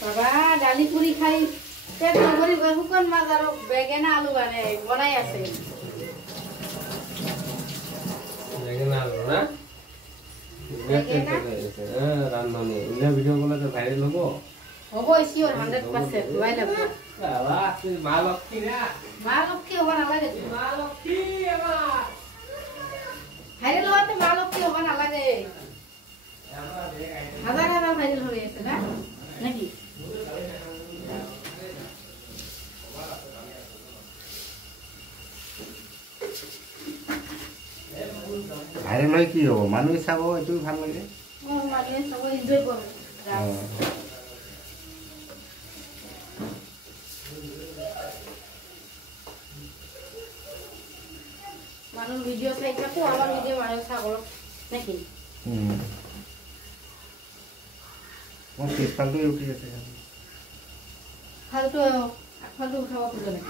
বাবা ডালি পুৰি খাই পেট নভৰি শুকান মাছ আৰু বেঙেনা আলু বনাই আছে বেঙেনা আলু না রান্ধনি ইলা ভিডিও গুলো তো ভাইরাল হবো শিওর 100% ভাইরাল বাবা তুই মা লক্ষ্মী না মা লক্ষ্মী হবা নালাগে মা লক্ষ্মী আমার ভাইরাল হওয়াতে মা লক্ষ্মী হবা নালাগে হাজার হাজার ভাইরাল হয়ে গেছে না নাকি ভাইরাল হয় কি হব মানুহে চাব এইটো ভাল লাগে মানুহে চাব এনজয় কৰে মানুহ ভিডিঅ' চাই থাকো আমাৰ ভিডিঅ' মানুহ চাব নাকি মই পিছফালটো উঠি আছে ফালটো আগফালটো উঠাব খোজা নাই